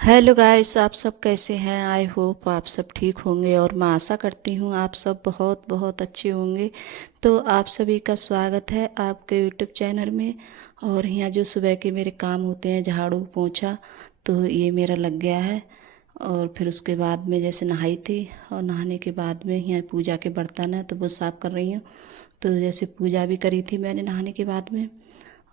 Hello guys, आप सब कैसे हैं। आई होप आप सब ठीक होंगे और मैं आशा करती हूँ आप सब बहुत बहुत अच्छे होंगे। तो आप सभी का स्वागत है आपके यूट्यूब चैनल में। और यहाँ जो सुबह के मेरे काम होते हैं, झाड़ू पोंछा, तो ये मेरा लग गया है। और फिर उसके बाद में जैसे नहाई थी और नहाने के बाद में यहाँ पूजा के बर्तन है तो वो साफ़ कर रही हूँ। तो जैसे पूजा भी करी थी मैंने नहाने के बाद में।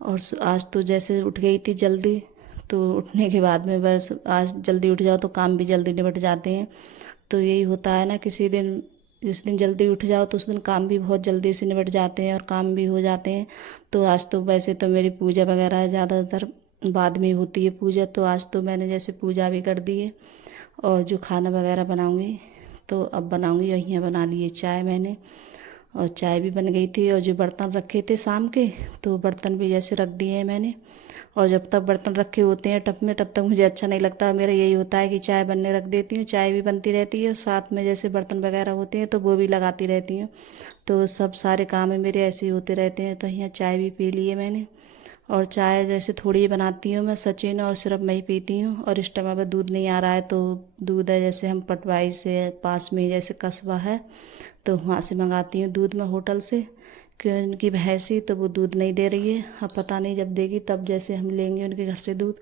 और आज तो जैसे उठ गई थी जल्दी, तो उठने के बाद में बस आज जल्दी उठ जाओ तो काम भी जल्दी निपट जाते हैं। तो यही होता है ना, किसी दिन जिस दिन जल्दी उठ जाओ तो उस दिन काम भी बहुत जल्दी से निपट जाते हैं और काम भी हो जाते हैं। तो आज तो वैसे तो मेरी पूजा वगैरह ज़्यादातर बाद में होती है पूजा, तो आज तो मैंने जैसे पूजा भी कर दी है। और जो खाना वगैरह बनाऊंगी तो अब बनाऊंगी, यहाँ बना लिए चाय मैंने। और चाय भी बन गई थी और जो बर्तन रखे थे शाम के, तो बर्तन भी जैसे रख दिए हैं मैंने। और जब तक बर्तन रखे होते हैं टब में तब तक मुझे अच्छा नहीं लगता। मेरा यही होता है कि चाय बनने रख देती हूँ, चाय भी बनती रहती है और साथ में जैसे बर्तन वगैरह होते हैं तो वो भी लगाती रहती हूँ। तो सब सारे काम है मेरे ऐसे ही होते रहते हैं। तो यहाँ चाय भी पी ली है मैंने। और चाय जैसे थोड़ी ही बनाती हूँ मैं, सचिन और सिर्फ मैं ही पीती हूँ। और इस टाइम अब दूध नहीं आ रहा है तो दूध है जैसे हम पटवाई से पास में ही जैसे कस्बा है, तो वहाँ से मंगाती हूँ दूध मैं होटल से। क्यों, उनकी भैंसी तो वो दूध नहीं दे रही है, अब पता नहीं जब देगी तब जैसे हम लेंगे उनके घर से दूध।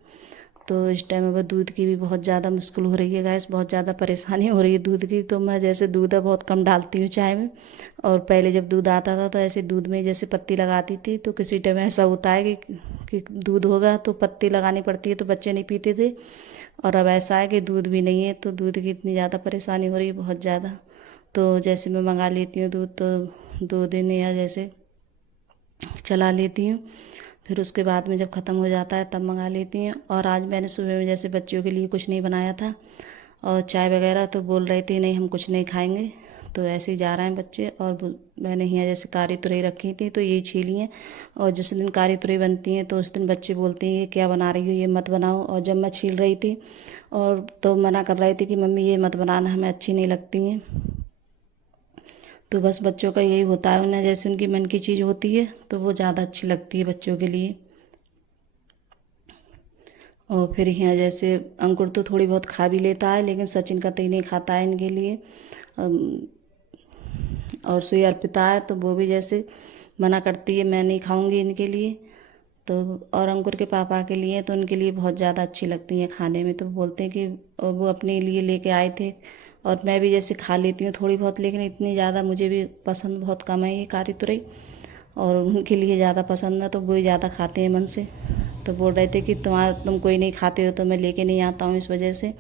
तो इस टाइम अब दूध की भी बहुत ज़्यादा मुश्किल हो रही है गैस, बहुत ज़्यादा परेशानी हो रही है दूध की। तो मैं जैसे दूध है बहुत कम डालती हूँ चाय में। और पहले जब दूध आता था तो ऐसे दूध में जैसे पत्ती लगाती थी, तो किसी टाइम ऐसा होता है कि दूध होगा तो पत्ती लगानी पड़ती है तो बच्चे नहीं पीते थे। और अब ऐसा है कि दूध भी नहीं है तो दूध की इतनी ज़्यादा परेशानी हो रही है, बहुत ज़्यादा। तो जैसे मैं मंगा लेती हूँ दूध तो 2 दिन या जैसे चला लेती हूँ। फिर उसके बाद में जब ख़त्म हो जाता है तब मंगा लेती हूँ। और आज मैंने सुबह में जैसे बच्चियों के लिए कुछ नहीं बनाया था और चाय वगैरह, तो बोल रहे थे नहीं हम कुछ नहीं खाएंगे। तो ऐसे ही जा रहे हैं बच्चे। और मैंने यहाँ जैसे कारी तुरई रखी थी तो ये छीली हैं। और जिस दिन कारी तुरई बनती है तो उस दिन बच्चे बोलते हैं ये क्या बना रही हो, ये मत बनाओ। और जब मैं छील रही थी और तो मना कर रही थी कि मम्मी ये मत बनाना, हमें अच्छी नहीं लगती हैं। तो बस बच्चों का यही होता है, उन्हें जैसे उनकी मन की चीज़ होती है तो वो ज़्यादा अच्छी लगती है बच्चों के लिए। और फिर यहाँ जैसे अंकुर तो थोड़ी बहुत खा भी लेता है लेकिन सचिन का तो ही नहीं खाता है इनके लिए। अम, और सुई अर्पिता है तो वो भी जैसे मना करती है, मैं नहीं खाऊंगी इनके लिए। तो और अंकुर के पापा के लिए तो उनके लिए बहुत ज़्यादा अच्छी लगती हैं खाने में, तो बोलते हैं कि वो अपने लिए लेके आए थे। और मैं भी जैसे खा लेती हूँ थोड़ी बहुत, लेकिन इतनी ज़्यादा मुझे भी पसंद बहुत कम है ये कारी तुरई। और उनके लिए ज़्यादा पसंद है तो वो ही ज़्यादा खाते हैं मन से। तो बोल रहे थे कि तुम कोई नहीं खाते हो तो मैं लेके नहीं आता हूँ इस वजह से।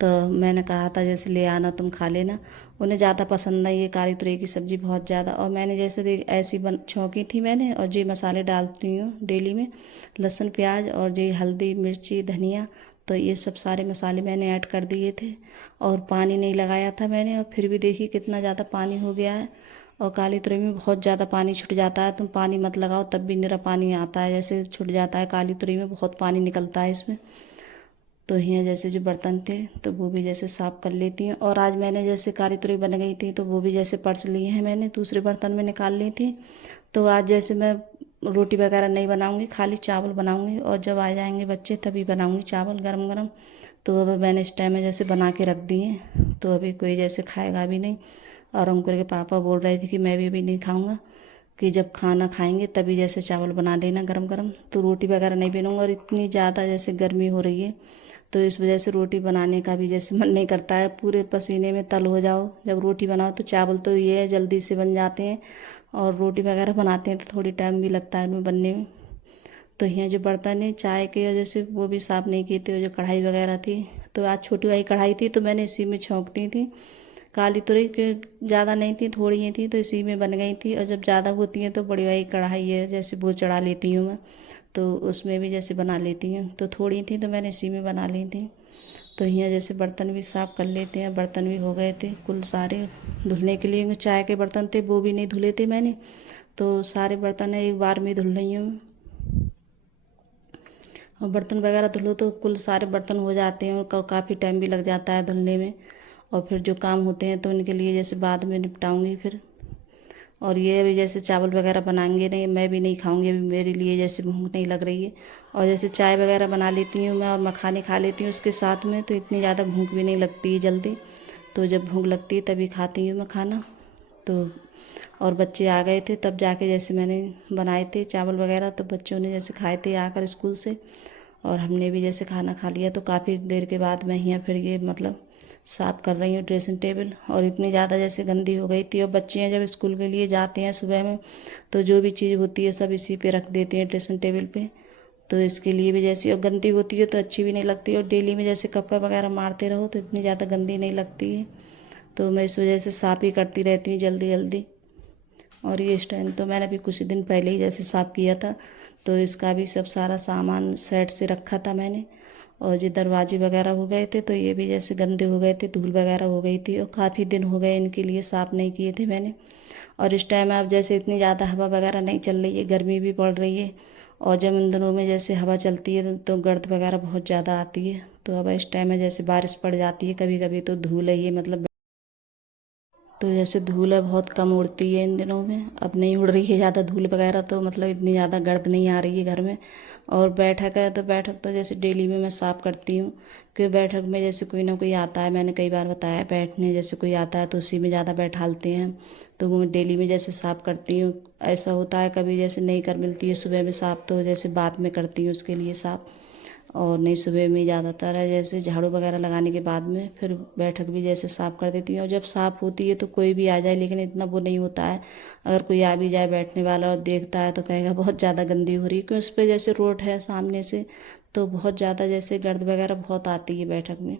तो मैंने कहा था जैसे ले आना तुम खा लेना। उन्हें ज़्यादा पसंद है ये कारी तुरई की सब्ज़ी बहुत ज़्यादा। और मैंने जैसे ऐसी बन छौंकी थी मैंने, और जी मसाले डालती हूँ डेली में, लहसुन प्याज और जी हल्दी मिर्ची धनिया। तो ये सब सारे मसाले मैंने ऐड कर दिए थे और पानी नहीं लगाया था मैंने। और फिर भी देखिए कितना ज़्यादा पानी हो गया है। और काली तुरई में बहुत ज़्यादा पानी छूट जाता है, तुम पानी मत लगाओ तब भी निरा पानी आता है, जैसे छूट जाता है। काली तुरई में बहुत पानी निकलता है इसमें। तो यहाँ जैसे जो बर्तन थे तो वो भी जैसे साफ़ कर लेती हूँ। और आज मैंने जैसे कारी तुरई बन गई थी तो वो भी जैसे पर्स लिए हैं मैंने, दूसरे बर्तन में निकाल ली थी। तो आज जैसे मैं रोटी वगैरह नहीं बनाऊँगी, खाली चावल बनाऊँगी। और जब आ जाएंगे बच्चे तभी बनाऊँगी चावल गरम गरम। तो अब मैंने इस टाइम में जैसे बना के रख दिए, तो अभी कोई जैसे खाएगा भी नहीं। और अंकुर के पापा बोल रहे थे कि मैं भी अभी नहीं खाऊंगा, कि जब खाना खाएंगे तभी जैसे चावल बना देना गरम गरम, तो रोटी वगैरह नहीं बनूंगा। और इतनी ज़्यादा जैसे गर्मी हो रही है तो इस वजह से रोटी बनाने का भी जैसे मन नहीं करता है, पूरे पसीने में तल हो जाओ जब रोटी बनाओ। तो चावल तो ये है जल्दी से बन जाते हैं, और रोटी वगैरह बनाते हैं तो थोड़ी टाइम भी लगता है उनमें बनने में। तो यहाँ जो बर्तन है चाय के वजह से वो भी साफ़ नहीं किए थे, जो कढ़ाई वगैरह थी। तो आज छोटी वाली कढ़ाई थी तो मैंने इसी में छौंकती थी। काली तुरई के ज़्यादा नहीं थी, थोड़ी ही थी तो इसी में बन गई थी। और जब ज़्यादा होती हैं तो बड़ी वाली कढ़ाई है जैसे वो चढ़ा लेती हूँ मैं, तो उसमें भी जैसे बना लेती हूँ। तो थोड़ी थी तो मैंने इसी में बना ली थी। तो यहाँ जैसे बर्तन भी साफ़ कर लेते हैं, बर्तन भी हो गए थे कुल सारे धुलने के लिए। चाय के बर्तन थे वो भी नहीं धुले थे मैंने, तो सारे बर्तन है एक बार में धुल रही हूँ। और बर्तन वगैरह धुलो तो कुल सारे बर्तन हो जाते हैं और काफ़ी टाइम भी लग जाता है धुलने में। और फिर जो काम होते हैं तो उनके लिए जैसे बाद में निपटाऊंगी फिर। और ये अभी जैसे चावल वगैरह बनाएंगे नहीं, मैं भी नहीं खाऊंगी अभी, मेरे लिए जैसे भूख नहीं लग रही है। और जैसे चाय वगैरह बना लेती हूँ मैं और मखाने खा लेती हूँ उसके साथ में, तो इतनी ज़्यादा भूख भी नहीं लगती है जल्दी। तो जब भूख लगती है तभी खाती हूँ मैं खाना। तो और बच्चे आ गए थे तब जाके जैसे मैंने बनाए थे चावल वगैरह, तो बच्चों ने जैसे खाए थे आकर स्कूल से, और हमने भी जैसे खाना खा लिया। तो काफ़ी देर के बाद मैं यहाँ फिर ये मतलब साफ़ कर रही हूँ ड्रेसिंग टेबल, और इतनी ज़्यादा जैसे गंदी हो गई थी। और बच्चे जब स्कूल के लिए जाते हैं सुबह में, तो जो भी चीज़ होती है सब इसी पे रख देते हैं ड्रेसिंग टेबल पे। तो इसके लिए भी जैसे और गंदी होती है तो अच्छी भी नहीं लगती, और डेली में जैसे कपड़ा वगैरह मारते रहो तो इतनी ज़्यादा गंदी नहीं लगती है। तो मैं इस वजह से साफ़ ही करती रहती हूँ जल्दी जल्दी। और ये स्टैंड तो मैंने अभी कुछ दिन पहले ही जैसे साफ़ किया था, तो इसका भी सब सारा सामान सेट से रखा था मैंने। और ये दरवाजे वगैरह हो गए थे तो ये भी जैसे गंदे हो गए थे, धूल वगैरह हो गई थी, और काफ़ी दिन हो गए इनके लिए साफ़ नहीं किए थे मैंने। और इस टाइम अब जैसे इतनी ज़्यादा हवा वगैरह नहीं चल रही है, गर्मी भी पड़ रही है। और जब इन दिनों में जैसे हवा चलती है तो गर्द वगैरह बहुत ज़्यादा आती है। तो अब इस टाइम में जैसे बारिश पड़ जाती है कभी कभी, तो धूल है ये मतलब, तो जैसे धूल है बहुत कम उड़ती है इन दिनों में, अब नहीं उड़ रही है ज़्यादा धूल वगैरह, तो मतलब इतनी ज़्यादा गर्द नहीं आ रही है घर में। और बैठक है तो बैठक तो जैसे डेली में मैं साफ़ करती हूँ, क्योंकि बैठक में जैसे कोई ना कोई आता है, मैंने कई बार बताया बैठने, जैसे कोई आता है तो उसी में ज़्यादा बैठालते हैं। तो वो मैं डेली में जैसे साफ़ करती हूँ। ऐसा होता है कभी जैसे नहीं कर मिलती है सुबह में साफ़, तो जैसे बाद में करती हूँ उसके लिए साफ़। और नहीं सुबह में ज़्यादातर है जैसे झाड़ू वगैरह लगाने के बाद में फिर बैठक भी जैसे साफ़ कर देती हूँ। और जब साफ़ होती है तो कोई भी आ जाए, लेकिन इतना वो नहीं होता है। अगर कोई आ भी जाए बैठने वाला और देखता है तो कहेगा बहुत ज़्यादा गंदी हो रही है, क्योंकि उस पर जैसे रोड है सामने से, तो बहुत ज़्यादा जैसे गर्द वगैरह बहुत आती है बैठक में।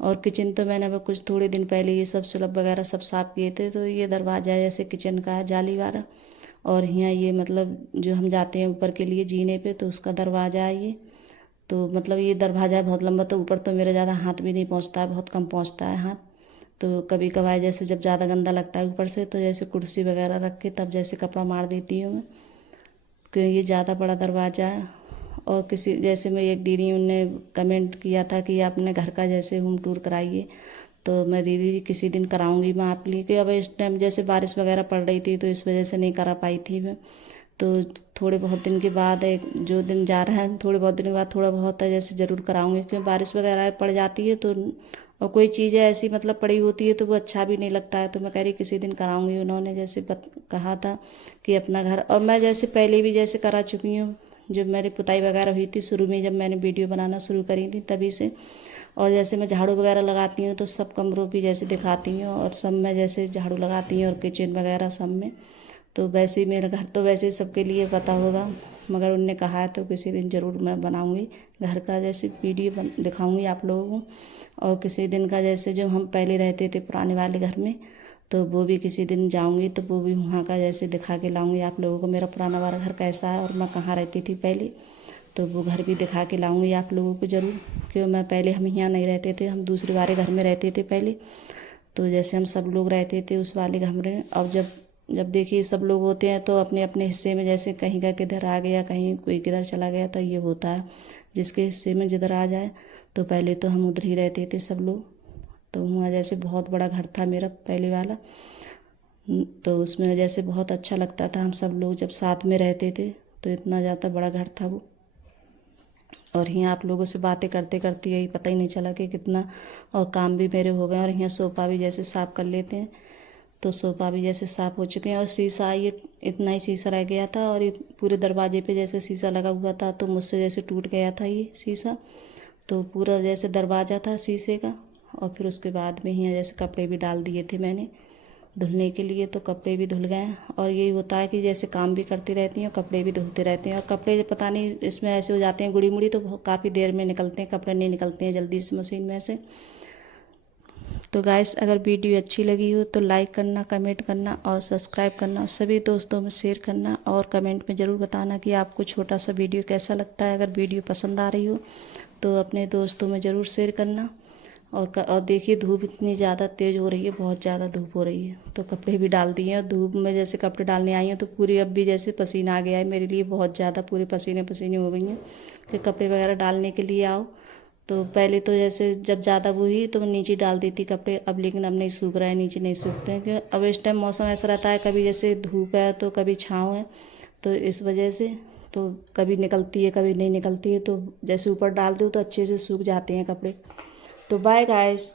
और किचन तो मैंने अब कुछ थोड़े दिन पहले ये सब स्लैब वगैरह सब साफ़ किए थे। तो ये दरवाज़ा जैसे किचन का है जाली वाला, और यहाँ ये मतलब जो हम जाते हैं ऊपर के लिए जीने पे, तो उसका दरवाज़ा है ये। तो मतलब ये दरवाज़ा है बहुत लंबा, तो ऊपर तो मेरा ज़्यादा हाथ भी नहीं पहुँचता है, बहुत कम पहुँचता है हाथ। तो कभी कभार जैसे जब ज़्यादा गंदा लगता है ऊपर से, तो जैसे कुर्सी वगैरह रख के तब जैसे कपड़ा मार देती हूँ मैं, क्योंकि ये ज़्यादा बड़ा दरवाज़ा है। और किसी जैसे मैं एक दीदी उनने कमेंट किया था कि आप अपने घर का जैसे होम टूर कराइए, तो मैं दीदी किसी दिन कराऊंगी मैं आपके लिए, क्योंकि अब इस टाइम जैसे बारिश वगैरह पड़ रही थी तो इस वजह से नहीं करा पाई थी मैं। तो थोड़े बहुत दिन के बाद एक जो दिन जा रहा है, थोड़े बहुत दिन के बाद थोड़ा बहुत है जैसे ज़रूर कराऊंगी, क्योंकि बारिश वगैरह पड़ जाती है तो, और कोई चीज़ें ऐसी मतलब पड़ी होती है तो वो अच्छा भी नहीं लगता है। तो मैं कह रही किसी दिन कराऊंगी, उन्होंने जैसे कहा था कि अपना घर। और मैं जैसे पहले भी जैसे करा चुकी हूँ, जब मेरी पुताई वगैरह हुई थी शुरू में, जब मैंने वीडियो बनाना शुरू करी थी तभी से। और जैसे मैं झाड़ू वगैरह लगाती हूँ तो सब कमरों की जैसे दिखाती हूँ, और सब में जैसे झाड़ू लगाती हूँ और किचन वगैरह सब में। तो वैसे ही मेरा घर तो वैसे ही सबके लिए पता होगा, मगर उनने कहा है तो किसी दिन ज़रूर मैं बनाऊंगी घर का जैसे वीडियो दिखाऊंगी आप लोगों को। और किसी दिन का जैसे जो हम पहले रहते थे पुराने वाले घर में, तो वो भी किसी दिन जाऊंगी तो वो भी वहाँ का जैसे दिखा के लाऊंगी आप लोगों को, मेरा पुराना वाला घर कैसा है और मैं कहाँ रहती थी पहले। तो वो घर भी दिखा के लाऊंगी आप लोगों को ज़रूर, क्यों मैं पहले हम यहाँ नहीं रहते थे, हम दूसरे वाले घर में रहते थे पहले। तो जैसे हम सब लोग रहते थे उस वाले कमरे में। और जब जब देखिए सब लोग होते हैं तो अपने अपने हिस्से में, जैसे कहीं का किधर आ गया, कहीं कोई किधर चला गया, तो ये होता है जिसके हिस्से में जिधर आ जाए। तो पहले तो हम उधर ही रहते थे सब लोग। तो वहाँ जैसे बहुत बड़ा घर था मेरा पहले वाला, तो उसमें जैसे बहुत अच्छा लगता था, हम सब लोग जब साथ में रहते थे, तो इतना ज़्यादा बड़ा घर था वो। और यहाँ आप लोगों से बातें करते करते यही पता ही नहीं चला कि कितना, और काम भी मेरे हो गए। और यहाँ सोफ़ा भी जैसे साफ़ कर लेते हैं, तो सोफ़ा भी जैसे साफ़ हो चुके हैं। और शीशा ये इतना ही शीशा रह गया था, और ये पूरे दरवाजे पे जैसे शीशा लगा हुआ था, तो मुझसे जैसे टूट गया था ये शीशा। तो पूरा जैसे दरवाज़ा था शीशे का। और फिर उसके बाद में यहाँ जैसे कपड़े भी डाल दिए थे मैंने धुलने के लिए, तो कपड़े भी धुल गए। और यही होता है कि जैसे काम भी करती रहती हैं और कपड़े भी धुलते रहते हैं। और कपड़े पता नहीं इसमें ऐसे हो जाते हैं गुड़ी मुड़ी, तो काफ़ी देर में निकलते हैं, कपड़े नहीं निकलते हैं जल्दी इस मशीन में से। तो गाइस अगर वीडियो अच्छी लगी हो तो लाइक करना, कमेंट करना और सब्सक्राइब करना, और सभी दोस्तों में शेयर करना। और कमेंट में ज़रूर बताना कि आपको छोटा सा वीडियो कैसा लगता है। अगर वीडियो पसंद आ रही हो तो अपने दोस्तों में ज़रूर शेयर करना। और देखिए धूप इतनी ज़्यादा तेज़ हो रही है, बहुत ज़्यादा धूप हो रही है, तो कपड़े भी डाल दिए हैं। और धूप में जैसे कपड़े डालने आई हूँ तो पूरी अब भी जैसे पसीना आ गया है मेरे लिए, बहुत ज़्यादा पूरे पसीने पसीने हो गई हैं कि कपड़े वगैरह डालने के लिए आओ। तो पहले तो जैसे जब ज़्यादा वो ही तो मैं नीचे डाल देती कपड़े, अब लेकिन अब नहीं सूख रहा है, नीचे नहीं सूखते हैं क्योंकि अब इस टाइम मौसम ऐसा रहता है, कभी जैसे धूप है तो कभी छाँव है, तो इस वजह से तो कभी निकलती है कभी नहीं निकलती है, तो जैसे ऊपर डाल दो तो अच्छे से सूख जाते हैं कपड़े। तो बाय गाइस।